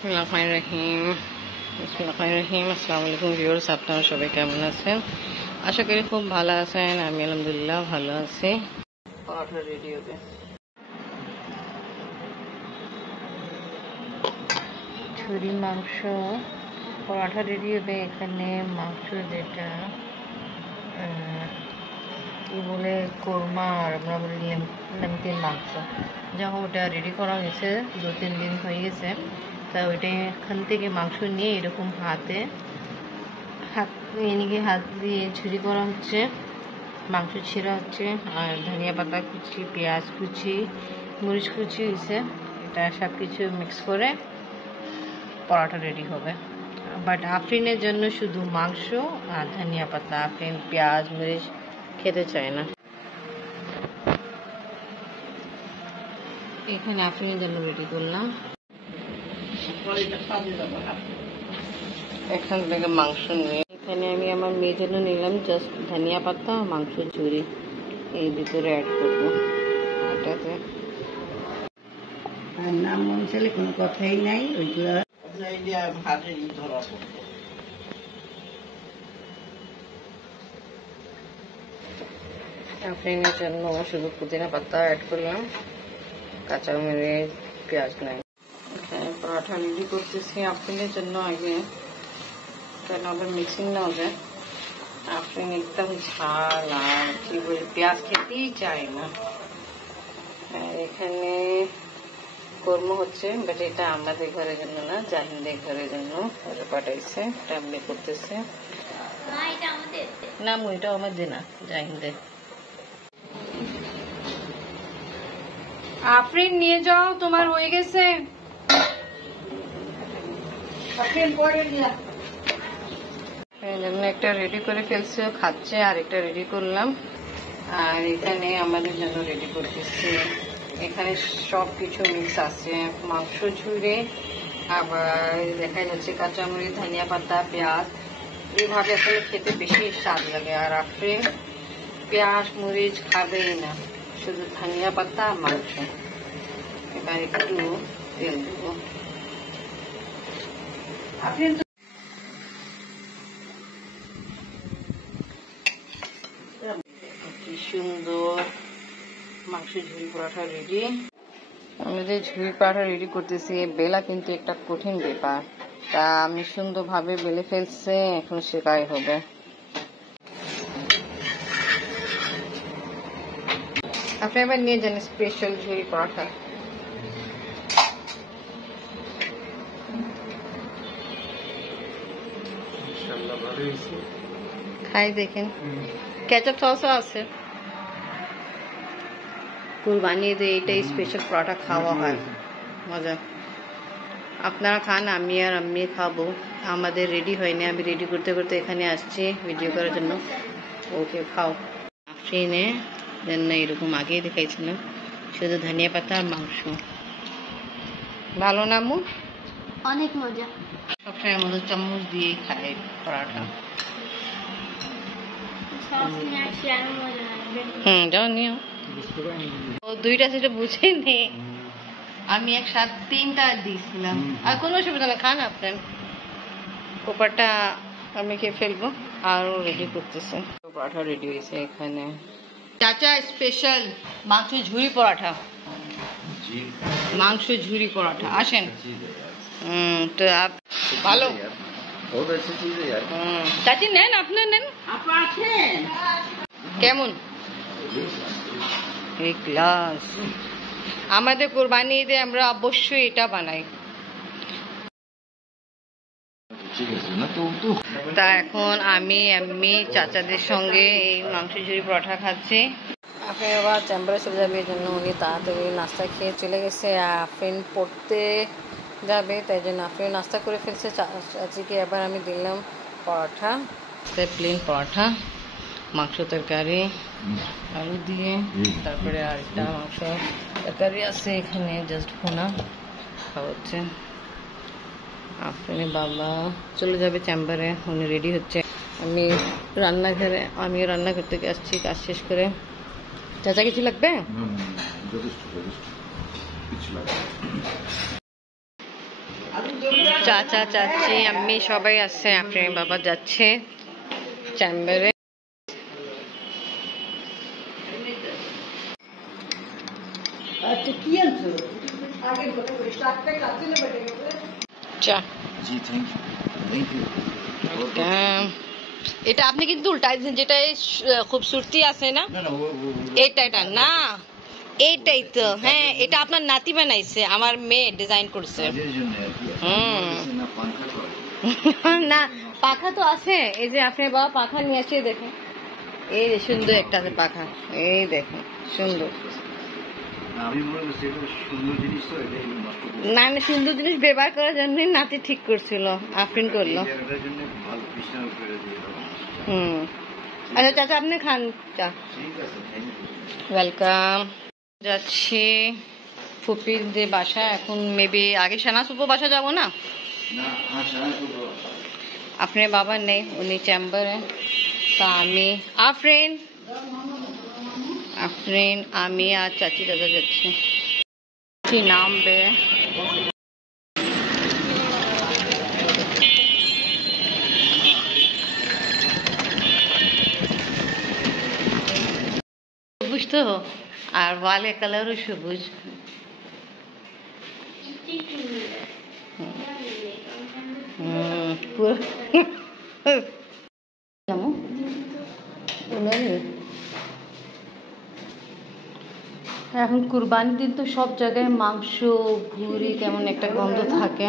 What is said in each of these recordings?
বিসমিল্লাহির রহিম। আসসালামু আলাইকুম ভিউয়ার্স, আপনারা সবাই কেমন আছেন? আশা করি খুব ভালো আছেন। আমি আলহামদুলিল্লাহ ভালো আছি। পরোটা রেডি হবে। ছুরি মাংস পরোটা রেডি হবে। এখানে মাংস যেটা কি বলে কোরমা, আর আমরা বলি লেমতির মাংস, যখন ওটা রেডি করা হয়েছে 2-3 দিন হয়ে গেছে, তা ওইটা এখান থেকে মাংস নিয়ে এরকম হাত দিয়ে ছুরি করা হচ্ছে, মাংস ছিঁড়া হচ্ছে, আর ধনিয়া পাতা কুচি, পেঁয়াজ কুচি, মরিচ কুচি হয়েছে। এটা সব কিছু মিক্স করে পরোটা রেডি হবে। বাট আফরিনের জন্য শুধু মাংস আর ধনিয়া পাতা, আফরিন পেঁয়াজ মরিচ খেতে চায় না। এখানে আফরিনের জন্য রেডি করলাম। এখান থেকে মাংস নিয়ে এখানে আমি আমার মেয়ের জন্য নিলাম জাস্ট ধনিয়া পাতা, মাংস ঝুরি এই ভিতরে অ্যাড করবো। এটাতে আর নাম অনুসারে কোনো কথাই নাই, ওইগুলো আফরিনের জন্য শুধু পুদিনা পাতা অ্যাড করলাম, কাঁচামরিচ পেঁয়াজ নাই। এখানে পরোটা রেডি করতেছি আফরিনের জন্য। আগে কেন আবার মিক্সিং না হবে, আফরিন একদম ঝাল আর কি বলি পেঁয়াজ খেতেই চায় না। এখানে কর্ম হচ্ছে, বাট এটা আমাদের ঘরের জন্য না, জাহিনদের ঘরের জন্য ওরা পাঠাইছে, টামলে করতেছে না, এটা আমাদের না, জাহিনদের। আফরিন নিয়ে যাও, তোমার হয়ে গেছে। একটা রেডি করে ফেলছে, খাচ্ছে, আর একটা রেডি করলাম। আর এখানে আমাদের জন্য রেডি করতেছি। এখানে সব কিছু মিক্স আছে, মাংস ঝুড়ে, আবার দেখা যাচ্ছে কাঁচামরিচ, ধনিয়া পাতা, পেঁয়াজ। এইভাবে আসলে খেতে বেশি স্বাদ লাগে। আর আফরিন পেঁয়াজ মরিচ খাবেই না, শুধু ধনিয়া পাতা মাংস। এবার একটু তেল দেবো। কি সুন্দর মাংস ঝুড়ি পরোটা রেডি। আমাদের ঝুড়ি পরোটা রেডি করতেছি। বেলা কিন্তু একটা কঠিন ব্যাপার, তা আমি সুন্দরভাবে বেলে ফেলছে, এখন সেটাই হবে। আপনি এবার নিয়ে যান স্পেশাল ঝুড়ি পরোটা। খাই দেখেন, কেচাপ সসও আছে। কুরবানি ঈদে এইটাই স্পেশাল পরোটা খাওয়া হয়, মজা। আপনারা খান, আমি আর আমি খাবো। আমাদের রেডি হয়নি, আমি রেডি করতে করতে এখানে আসছি ভিডিও করার জন্য। ওকে খাও। আফরিনে জন্য এরকম আগেই দেখাইছিলাম, শুধু ধনিয়া পাতা আর মাংস। ভালো না আম্মু? অনেক মজা। সবসময় আমাদের চামচ দিয়ে খাই পরোটা। যাও নিও। ও দুইটা সেটা বুঝে নে, আমি একসাথে 3টা দিয়েছিলাম। আর কোনো অসুবিধা না, খান আপনার। কোপারটা আমি খেয়ে ফেলবো। আরও রেডি করতেছে, পরোটা রেডি হয়েছে। এখানে চাচা স্পেশাল মাংস ঝুরি পরোটা, মাংস ঝুরি পরোটা। আসেন। তো ভালো চাচি নেন, আপনার নেন। কেমন এই ক্লাস? আমাদের কোরবানি ঈদে আমরা অবশ্যই এটা বানাই। তা এখন আমি চাচাদের সঙ্গে এই মাংস ঝুরি পরোটা খাচ্ছি। আফরিন আবার চেম্বারে চলে যাবে, এই জন্য উনি তাড়াতাড়ি নাস্তা খেয়ে চলে গেছে। আফরিন পড়তে যাবে, তাই জন্য আফরিন নাস্তা করে ফেলছে। চাচিকে এবার আমি দিলাম পরোটা, প্লেন পরোটা, মাংস তরকারি আলু দিয়ে, তারপরে আরেকটা মাংস তরকারি আছে এখানে, জাস্ট ভুনা খাওয়াচ্ছে। আফরিনের বাবা চলে যাবে চেম্বারে, উনি রেডি হচ্ছে। আমি রান্নাঘর থেকে আসছি কাজ শেষ করে। চাচা কিছু লাগবে? চাচা চাচি আমি সবাই আছে, আপনার বাবা যাচ্ছে চেম্বারে। আচ্ছা কি আনছো? চা জি থ্যাংক ইউ এটা আপনি কিন্তু উল্টাই দিয়েছেন, যেটা খুবসুরতি আছে না, না না এটা না, এইটাই তো। হ্যাঁ, এটা আপনার নাতি বানাইছে, আমার মেয়ে ডিজাইন করছে। কাজের জন্য আর কি না পাঙ্খা করে না, পাখা তো আছে, এই যে আপনার বাবা পাখা নিয়ে আসে, দেখেন এই যে সুন্দর একটা আছে পাখা, এই দেখেন সুন্দর। আমি মনে করছি এটা সুন্দর জিনিস তো এটাই নষ্ট করে না না, সুন্দর জিনিস ব্যবহার করার জন্যই নাতি ঠিক করছিল, আফরিন করলো। এই জায়গাটার জন্য ভালো বিছানা করে দিয়ে দেবো। আচ্ছা চাচা আপনি খান চা। ঠিক আছে থ্যাংক ইউ। ওয়েলকাম। যাচ্ছি ফুপির যে বাসা, এখন মেবি আগে সেনা সুপো বাসা যাব না, না সারা করবো আপনার বাবা নেই, উনি চেম্বারে। তা আমি আফরিন আমি আর চাচি দাদা যাচ্ছি। কি নামবে সবুজ তো, আর ওয়ালে কালারও সবুজ। পুরো এখন কুরবানির দিন তো সব জায়গায় মাংস ভুড়ি কেমন একটা গন্ধ থাকে।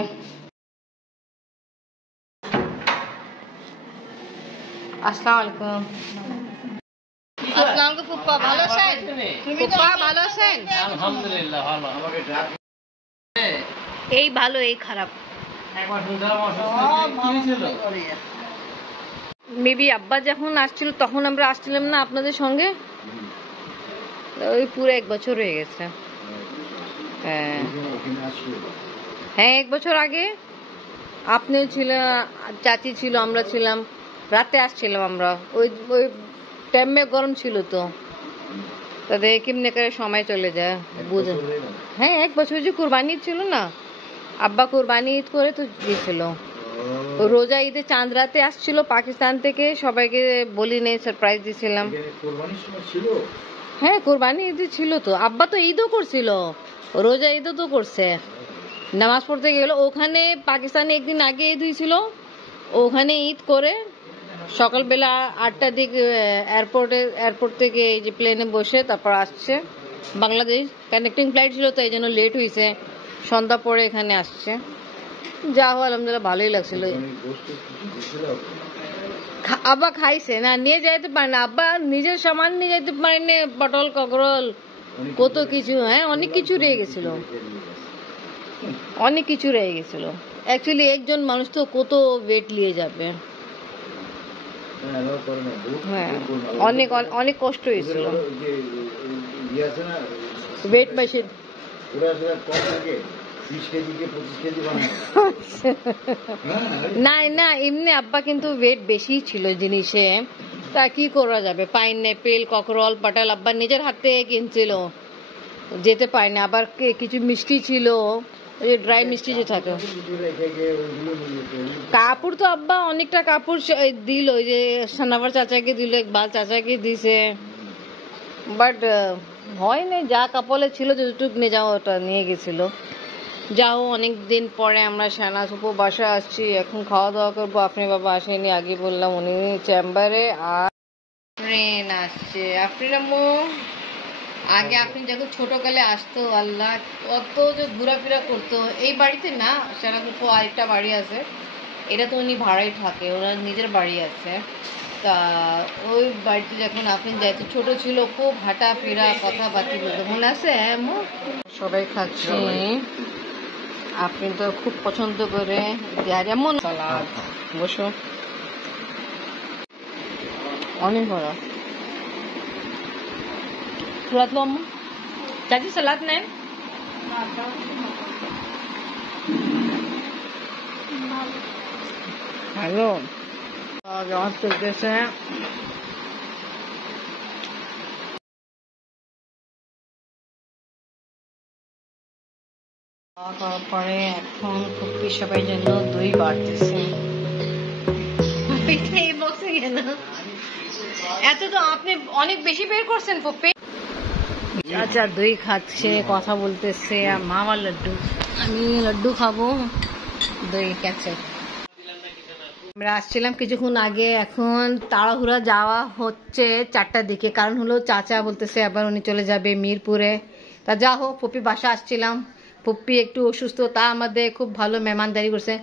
আসসালামু আলাইকুম। আসসালামু ফুপ্পা, ভালো আছেন? ফুপ্পা ভালো আছেন? আলহামদুলিল্লাহ ভালো। আমাকে ডাক এই ভালো এই খারাপ, একবার শুনছিলাম অসুস্থ মেবি আব্বা যখন আসছিল তখন আমরা আসছিলাম না আপনাদের সঙ্গে, ওই পুরো 1 বছর হয়ে গেছে। হ্যাঁ এখানে আসলো হ্যাঁ, 1 বছর আগে আপনি ছিলেন, চাচি ছিল, আমরা ছিলাম, রাতে আসছিলাম আমরা। ওই ওই টাইমে গরম ছিল তো, তাদের কেমনে করে সময় চলে যায় বুঝে। হ্যাঁ 1 বছর, যে কুরবানি ছিল না, আব্বা কুরবানি ঈদ করে তো গিয়েছিল। রোজা ঈদে চাঁদ রাতে আসছিল পাকিস্তান থেকে, সবাইকে বলি নেই, সারপ্রাইজ দিয়েছিলাম। কোরবানির সময় ছিল হ্যাঁ কুরবানি ঈদ ছিল তো, আব্বা তো ঈদও করছিল, রোজা ঈদও তো করছে, নামাজ পড়তে গেল ওখানে। পাকিস্তানে একদিন আগে ঈদ হয়েছিল, ওখানে ঈদ করে সকালবেলা 8টার দিকে এয়ারপোর্ট থেকে এই যে প্লেনে বসে তারপর আসছে বাংলাদেশ, কানেক্টিং ফ্লাইট ছিল তো এই জন্য লেট হয়েছে, সন্ধ্যা পরে এখানে আসছে। যা হোক আলহামদুলিল্লাহ ভালোই লাগছিল। আব্বা খাইছে না, নিয়ে যাইতে পারে না, আব্বা নিজের সামান নিয়ে যেতে পারেনি, পটল ককরল কত কিছু, হ্যাঁ অনেক কিছু রয়ে গেছিল, অনেক কিছু রয়ে গেছিল। অ্যাকচুয়ালি একজন মানুষ তো কত ওয়েট নিয়ে যাবে, হ্যাঁ অনেক অনেক কষ্ট হয়েছিল, ওয়েট বেশি। না না, এমনি আব্বা কিন্তু ওয়েট বেশি ছিল জিনিসে, তা কি করা যাবে, পাইনঅ্যাপেল ককরল পটল আব্বা নিজের হাতে কিনছিল, যেতে পারেনি। আবার কিছু মিষ্টি ছিল, ওই যে ড্রাই মিষ্টি যে থাকে। কাপড় তো আব্বা অনেকটা কাপড় দিল, ওই যে সানাবার চাচাকে দিল, ইকবাল চাচাকে দিছে, বাট হয় না, যা কাপড়ে ছিল যতটুকু নিয়ে যাওয়া ওটা নিয়ে গেছিল। যাও অনেকদিন পরে আমরা সেনা সুপো বাসায় আসছি, এখন খাওয়া দাওয়া করবো। আপনার বাবা আসেনি, আগে বললাম, উনি চেম্বারে। আর ট্রেন আসছে, আপনার আম্মু আগে আপনি যখন ছোটকালে আসতো, আল্লাহ কত যে ঘোরাফেরা করতো এই বাড়িতে না, সেনা সুপো আরেকটা বাড়ি আছে, এটা তো উনি ভাড়াই থাকে, ওনার নিজের বাড়ি আছে। তা ওই বাড়িতে যখন আপনি যাইতে ছোট ছিল, খুব হাঁটা ফেরা কথাবার্তা বলতো, মনে আছে? আম্মু সবাই খাচ্ছি, আপনি তো খুব পছন্দ করে এমন সালাদ। বসো, অনেক বড় সালাদ লো আম্মু, চাচি সালাদ নেন। হ্যালো, কেমন চলতেছে? খাওয়া করার পরে এখন ফুপ্পি সবাই জন্য দই বাড়তেছে। এই বক্সে কেন এত? তো আপনি অনেক বেশি বের করছেন ফুপ্পি। চাচা দই খাচ্ছে, কথা বলতেছে, আর মামা লাড্ডু। আমি লাড্ডু খাবো, দই খাচ্ছে। আমরা আসছিলাম কিছুক্ষণ আগে, এখন তাড়াহুড়া যাওয়া হচ্ছে 4টার দিকে, কারণ হলো চাচা বলতেছে আবার উনি চলে যাবে মিরপুরে। তা যা হোক, ফুপ্পি বাসা আসছিলাম, ফুপ্পি একটু অসুস্থ, তা আমাদের খুব ভালো মেহমানদারি করছে।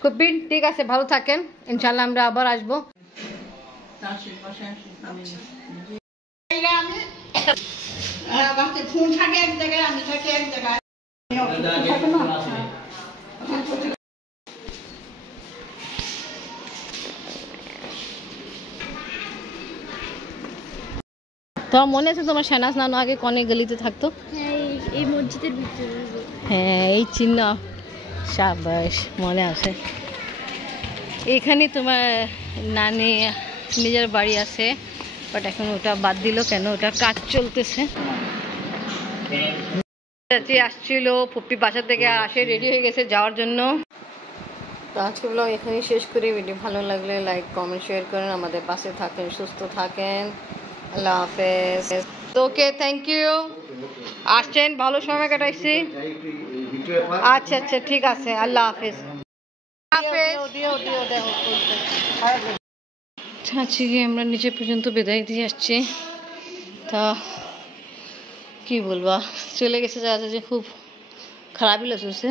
ফুপ্পি ঠিক আছে, ভালো থাকেন, ইনশাল্লাহ আমরা আবার আসবো। ফোন থাকে এক জায়গায়, আমি থাকি এক জায়গায়। তোমার মনে আছে তোমার শাহনাজ নানু আগে কনে গলিতে থাকতো? হ্যাঁ, এই মসজিদের ভিতরে। হ্যাঁ, এই চিহ্ন, সাবাস, মনে আছে। এখানে তোমার নানি নিজের বাড়ি আছে, বাট এখন ওটা বাদ দিল কেন? ওটা কাজ চলতেছে। চাচি আসছিল, ফুপ্পি বাসা থেকে আসে, রেডি হয়ে গেছে যাওয়ার জন্য। তো আজকে ব্লগ এখানেই শেষ করি। ভিডিও ভালো লাগলে লাইক কমেন্ট শেয়ার করেন, আমাদের পাশে থাকেন, সুস্থ থাকেন। আল্লাহ হাফেজ। ওকে, থ্যাংক ইউ। আসছেন, ভালো সময় কাটাইছি। আচ্ছা আচ্ছা, ঠিক আছে, আল্লাহ হাফেজ। চাচিকে আমরা নিচে পর্যন্ত বিদায় দিয়ে আসছি। তা কি বলবা, চলে গেছে, যা যে খুব খারাপই লাগছে।